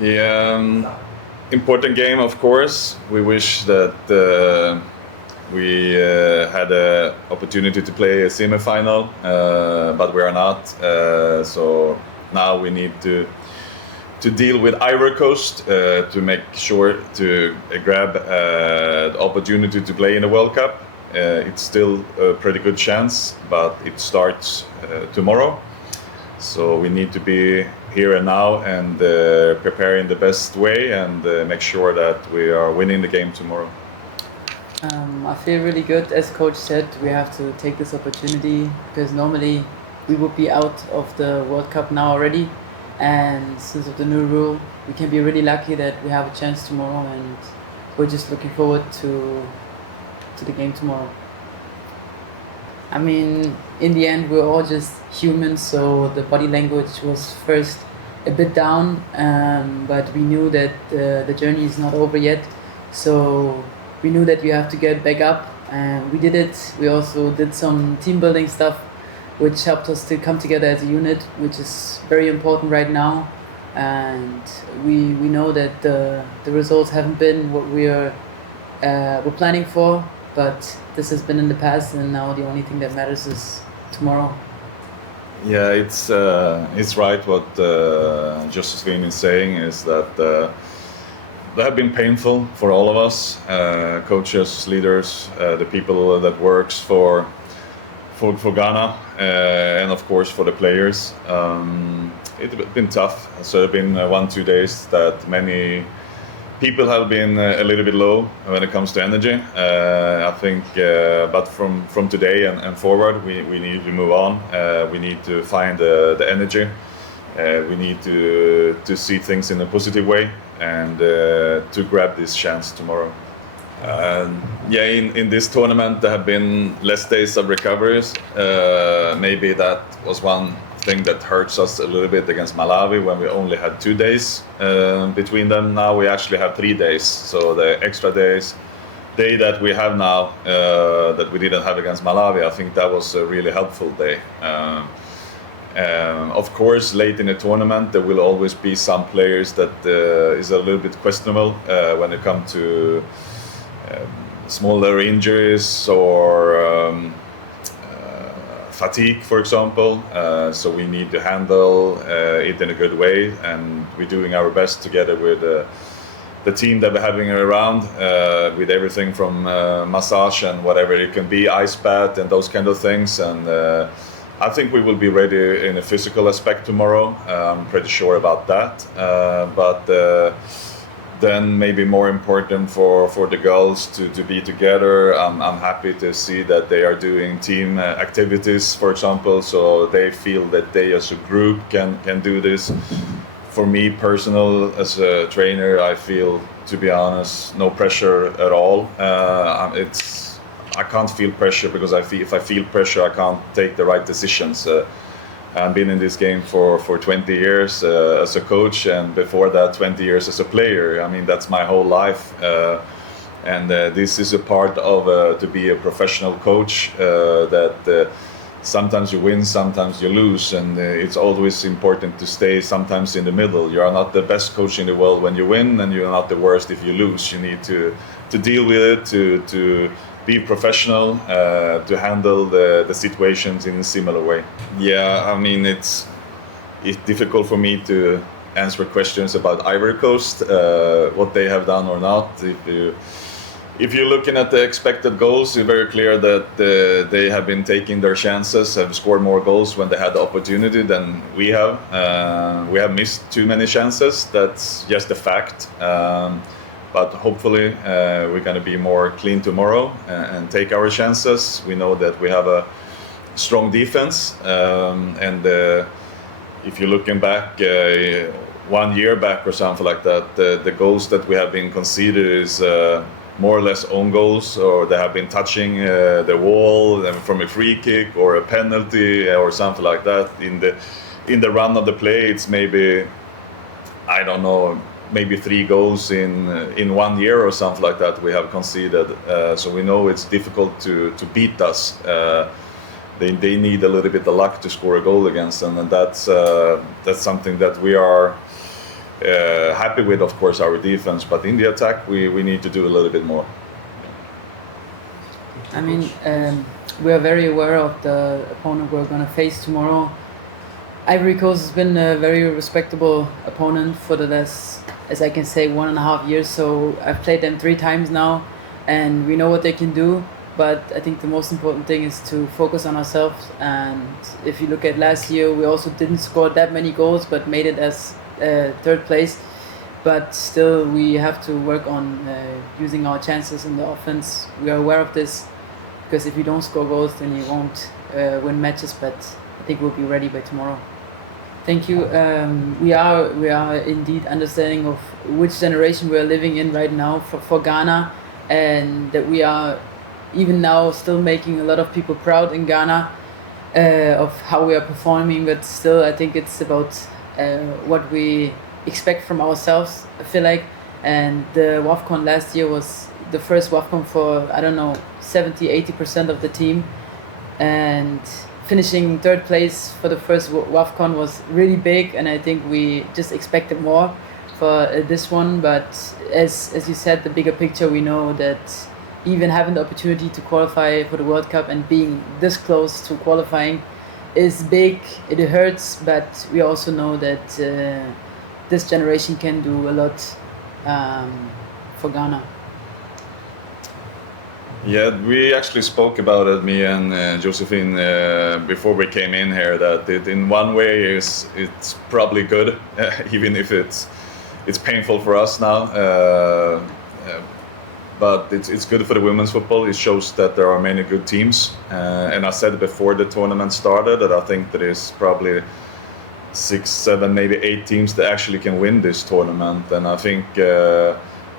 Yeah, important game, of course. We wish that we had an opportunity to play a semi-final, but we are not. So now we need to deal with Ivory Coast to make sure to grab the opportunity to play in the World Cup. It's still a pretty good chance, but it starts tomorrow. So we need to be here and now and prepare in the best way and make sure that we are winning the game tomorrow. I feel really good. As coach said, we have to take this opportunity because normally we would be out of the World Cup now already. And since of the new rule, we can be really lucky that we have a chance tomorrow, and we're just looking forward to the game tomorrow. I mean, in the end, we're all just humans, so the body language was first a bit down, but we knew that the journey is not over yet. So we knew that you have to get back up, and we did it. We also did some team building stuff, which helped us to come together as a unit, which is very important right now. And we know that the results haven't been what we're planning for, but this has been in the past, and now the only thing that matters is tomorrow. Yeah, it's right what Josephine is saying is that that have been painful for all of us, coaches, leaders, the people that works for Ghana, and of course for the players. It's been tough. So it's been 1-2 days that many people have been a little bit low when it comes to energy. I think, but from today and forward, we need to move on. We need to find the energy. We need to see things in a positive way and to grab this chance tomorrow. Yeah, in this tournament there have been less days of recoveries. Maybe that was one thing that hurts us a little bit against Malawi when we only had 2 days between them. Now we actually have 3 days. So the extra day that we have now that we didn't have against Malawi, I think that was a really helpful day. Of course, late in the tournament, there will always be some players that is a little bit questionable when it comes to smaller injuries or fatigue, for example. So we need to handle it in a good way, and we're doing our best together with the team that we're having around, with everything from massage and whatever it can be, ice bath and those kind of things. And I think we will be ready in a physical aspect tomorrow. I'm pretty sure about that. But then maybe more important for the girls to be together. I'm happy to see that they are doing team activities, for example, so they feel that they as a group can do this. For me personal, as a trainer, I feel, to be honest, no pressure at all. I can't feel pressure because if I feel pressure, I can't take the right decisions. I've been in this game for 20 years as a coach, and before that 20 years as a player. I mean, that's my whole life. And this is a part of to be a professional coach, that sometimes you win, sometimes you lose, and it's always important to stay sometimes in the middle. You are not the best coach in the world when you win, and you're not the worst if you lose. You need to deal with it, to be professional, to handle the situations in a similar way. Yeah, I mean, it's difficult for me to answer questions about Ivory Coast, what they have done or not. If you're looking at the expected goals, it's very clear that they have been taking their chances, have scored more goals when they had the opportunity than we have. We have missed too many chances. That's just a fact. But hopefully we're going to be more clean tomorrow and take our chances. We know that we have a strong defense, and if you're looking back 1 year back or something like that, the goals that we have been conceded is more or less own goals, or they have been touching the wall from a free kick or a penalty or something like that. In the run of the play, it's maybe, I don't know, maybe 3 goals in 1 year or something like that we have conceded. So we know it's difficult to beat us. They need a little bit of luck to score a goal against them, and that's something that we are Happy with, of course, our defense, but in the attack, we need to do a little bit more. I mean, we are very aware of the opponent we're going to face tomorrow. Ivory Coast has been a very respectable opponent for the last, as I can say, 1.5 years. So I've played them 3 times now, and we know what they can do. But I think the most important thing is to focus on ourselves. And if you look at last year, we also didn't score that many goals, but made it as 3rd place. But still, we have to work on using our chances in the offense. We are aware of this, because if you don't score goals, then you won't win matches. But I think we'll be ready by tomorrow. Thank you. We are indeed understanding of which generation we are living in right now for Ghana, and that we are even now still making a lot of people proud in Ghana of how we are performing. But still, I think it's about what we expect from ourselves, I feel like. And the WAFCON last year was the first WAFCON for, I don't know, 70-80% of the team, and finishing 3rd place for the first WAFCON was really big, and I think we just expected more for this one. But as you said, the bigger picture, we know that even having the opportunity to qualify for the World Cup and being this close to qualifying is big. It hurts, but we also know that this generation can do a lot for Ghana. Yeah, we actually spoke about it, me and Josephine, before we came in here, that it in one way it's probably good, even if it's painful for us now. But it's good for the women's football. It shows that there are many good teams. And I said before the tournament started that I think there is probably 6, 7, maybe 8 teams that actually can win this tournament. And I think,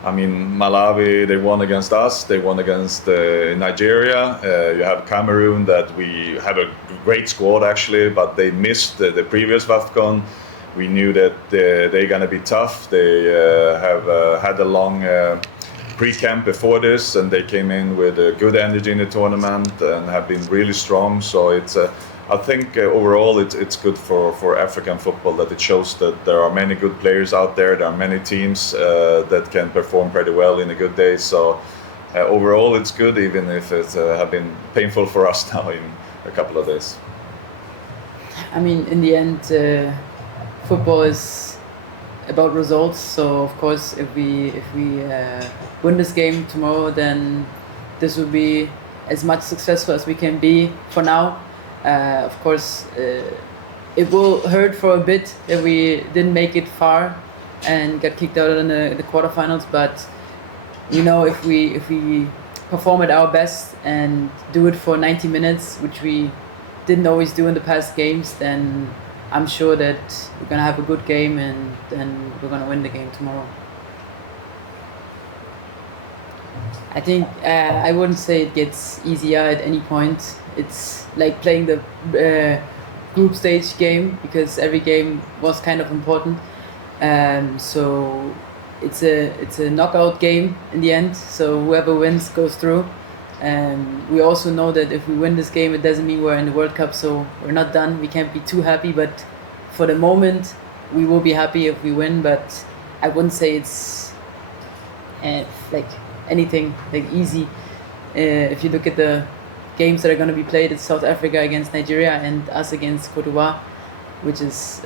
Malawi, they won against us. They won against Nigeria. You have Cameroon, that we have a great squad actually, but they missed the previous WAFCON. We knew that they're going to be tough. They have had a long pre-camp before this, and they came in with a good energy in the tournament and have been really strong. So it's I think overall it's good for African football, that it shows that there are many good players out there. There are many teams that can perform pretty well in a good day. So overall it's good, even if it have been painful for us now in a couple of days. I mean, in the end, football is about results. So of course, if we win this game tomorrow, then this will be as much successful as we can be for now. Of course, it will hurt for a bit that we didn't make it far and got kicked out in the quarterfinals. But you know, if we perform at our best and do it for 90 minutes, which we didn't always do in the past games, then I'm sure that we're gonna have a good game, and then we're gonna win the game tomorrow. I think I wouldn't say it gets easier at any point. It's like playing the group stage game, because every game was kind of important. So it's a knockout game in the end. So whoever wins goes through. We also know that if we win this game, it doesn't mean we're in the World Cup. So we're not done. We can't be too happy, but for the moment, we will be happy if we win. But I wouldn't say it's like anything like easy. If you look at the games that are going to be played, it's South Africa against Nigeria and us against Côte, which is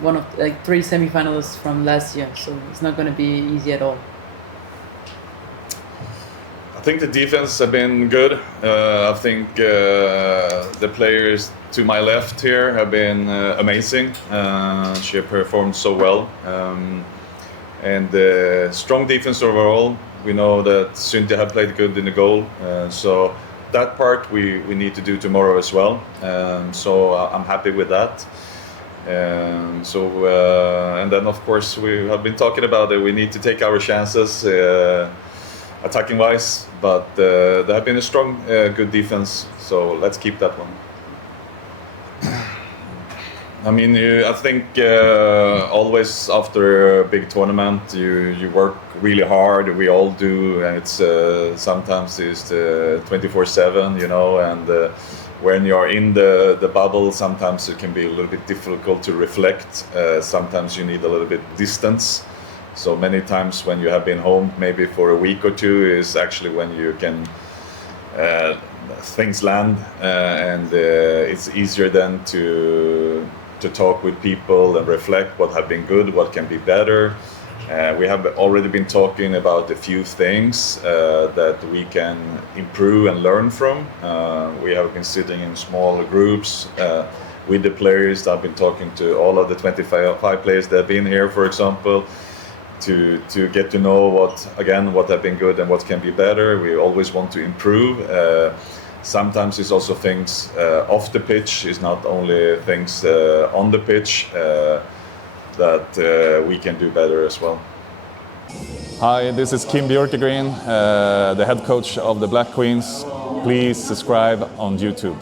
one of like 3 semi-finalists from last year. So it's not going to be easy at all. I think the defense have been good. I think the players to my left here have been amazing. She performed so well. And strong defense overall. We know that Cynthia had played good in the goal. So that part we need to do tomorrow as well. So I'm happy with that. And then of course we have been talking about it. We need to take our chances attacking wise, but there have been a strong, good defense. So let's keep that one. I mean, I think always after a big tournament, you work really hard. We all do, and it's sometimes it's 24/7, you know. And when you're in the bubble, sometimes it can be a little bit difficult to reflect. Sometimes you need a little bit distance. So many times when you have been home, maybe for a week or two, is actually when you can things land, and it's easier then to talk with people and reflect what have been good, what can be better. We have already been talking about a few things that we can improve and learn from. We have been sitting in small groups with the players. I've been talking to all of the 25 players that have been here, for example, to get to know what have been good and what can be better. We always want to improve. Sometimes it's also things off the pitch. It's not only things on the pitch that we can do better as well. Hi, this is Kim Bjorkegren, the head coach of the Black Queens. Please subscribe on YouTube.